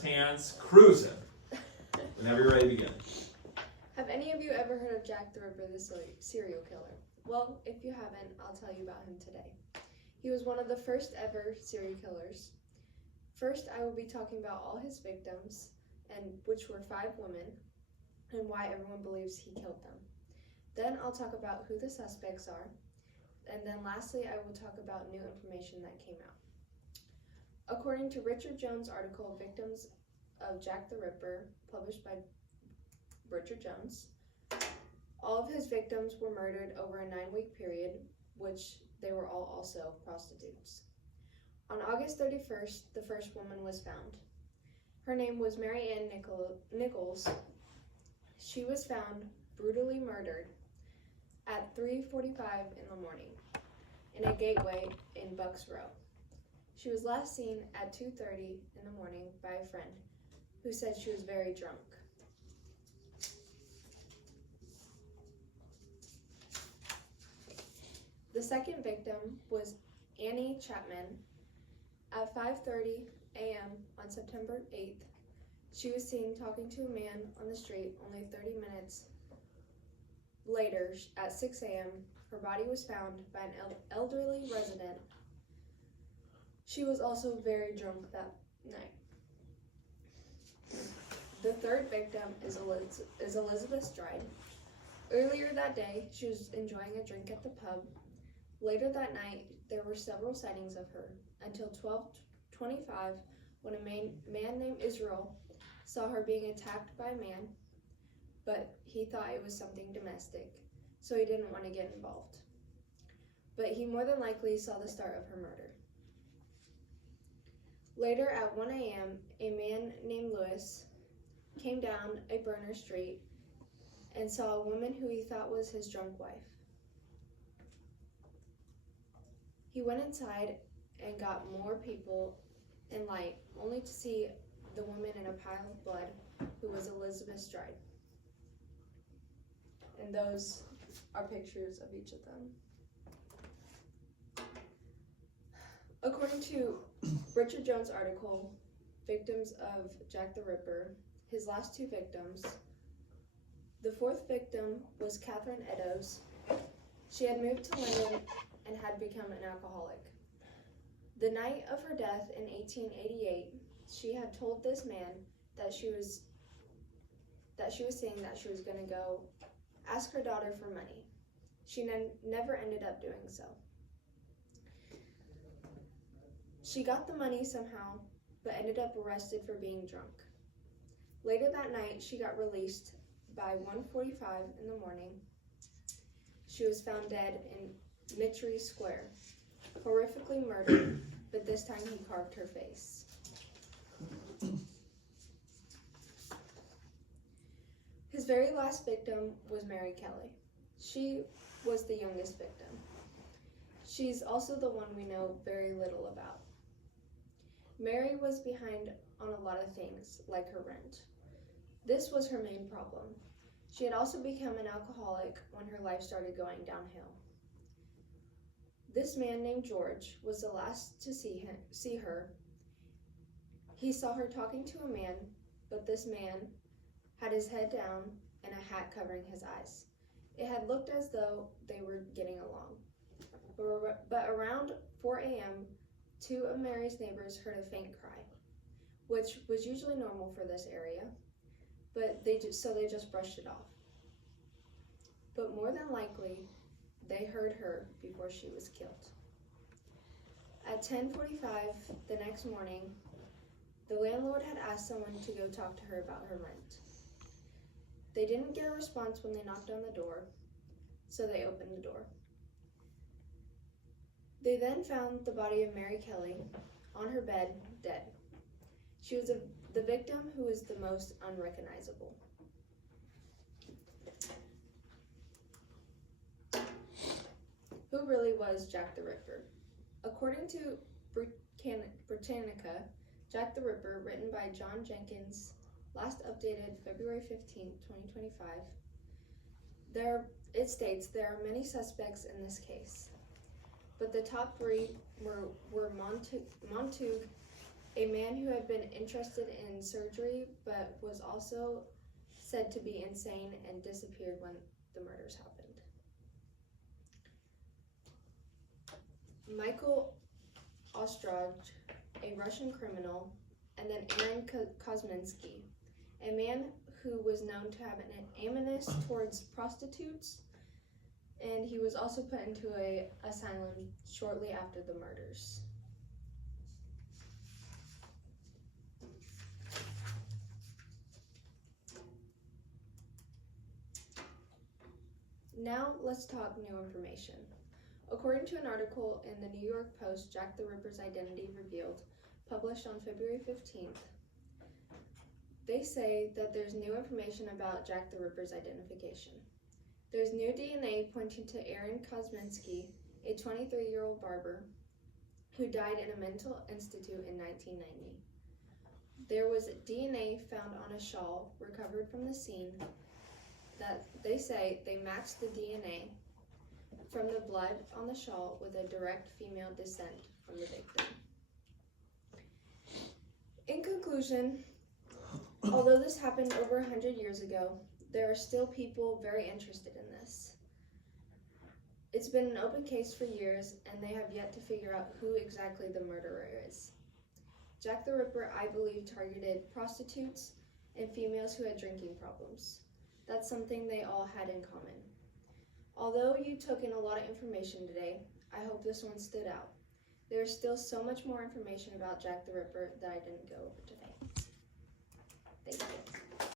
jazz hands, cruising. Whenever you're ready to begin. Have any of you ever heard of Jack the Ripper, the serial killer? Well, if you haven't, I'll tell you about him today. He was one of the first ever serial killers. First, I will be talking about all his victims, and which were 5 women, and why everyone believes he killed them. Then I'll talk about who the suspects are, and then lastly, I will talk about new information that came out. According to Richard Jones' article, Victims of Jack the Ripper, published by Richard Jones, all of his victims were murdered over a 9-week period, which they were all also prostitutes. On August 31st, the first woman was found. Her name was Mary Ann Nichols. She was found brutally murdered at 3:45 in the morning in a gateway in Bucks Row. She was last seen at 2:30 in the morning by a friend who said she was very drunk. The second victim was Annie Chapman. At 5:30 a.m. on September 8th, she was seen talking to a man on the street. Only 30 minutes later, at 6 a.m., her body was found by an elderly resident. She was also very drunk that night. The third victim is Elizabeth Stride. Earlier that day, she was enjoying a drink at the pub. Later that night, there were several sightings of her, until 12:25, when a man named Israel saw her being attacked by a man, but he thought it was something domestic, so he didn't want to get involved. But he more than likely saw the start of her murder. Later at 1 a.m., a man named Lewis came down a burner street and saw a woman who he thought was his drunk wife. He went inside and got more people and light, only to see the woman in a pile of blood, who was Elizabeth Stride. And those are pictures of each of them. According to Richard Jones' article, Victims of Jack the Ripper, his last 2 victims, the 4th victim was Catherine Eddowes. She had moved to London and had become an alcoholic. The night of her death in 1888, she had told this man that she was saying that she was going to go ask her daughter for money. She never ended up doing so. She got the money somehow, but ended up arrested for being drunk. Later that night, she got released by 1:45 in the morning. She was found dead in Mitry Square, horrifically murdered, but this time he carved her face. His very last victim was Mary Kelly. She was the youngest victim. She's also the one we know very little about. Mary was behind on a lot of things, like her rent. This was her main problem. She had also become an alcoholic when her life started going downhill. This man named George was the last to see her. He saw her talking to a man, but this man had his head down and a hat covering his eyes. It had looked as though they were getting along. But around 4 a.m., 2 of Mary's neighbors heard a faint cry, which was usually normal for this area, but they just brushed it off. But more than likely, they heard her before she was killed. At 10:45 the next morning, the landlord had asked someone to go talk to her about her rent. They didn't get a response when they knocked on the door, so they opened the door. They then found the body of Mary Kelly on her bed, dead. She was the victim who was the most unrecognizable. Who really was Jack the Ripper? According to Britannica, Jack the Ripper, written by John Jenkins, last updated February 15, 2025, it states there are many suspects in this case, but the top 3 were Montague, a man who had been interested in surgery but was also said to be insane and disappeared when the murders happened. Michael Ostrog, a Russian criminal, and then Aaron Kosminski, a man who was known to have an animus towards prostitutes, and he was also put into an asylum shortly after the murders. Now let's talk new information. According to an article in the New York Post, Jack the Ripper's Identity Revealed, published on February 15th, they say that there's new information about Jack the Ripper's identification. There's new DNA pointing to Aaron Kosminski, a 23-year-old barber who died in a mental institute in 1990. There was DNA found on a shawl recovered from the scene that they say they matched the DNA from the blood on the shawl with a direct female descent from the victim. In conclusion, although this happened over 100 years ago, there are still people very interested in this. It's been an open case for years, and they have yet to figure out who exactly the murderer is. Jack the Ripper, I believe, targeted prostitutes and females who had drinking problems. That's something they all had in common. Although you took in a lot of information today, I hope this one stood out. There is still so much more information about Jack the Ripper that I didn't go over today. Thank you.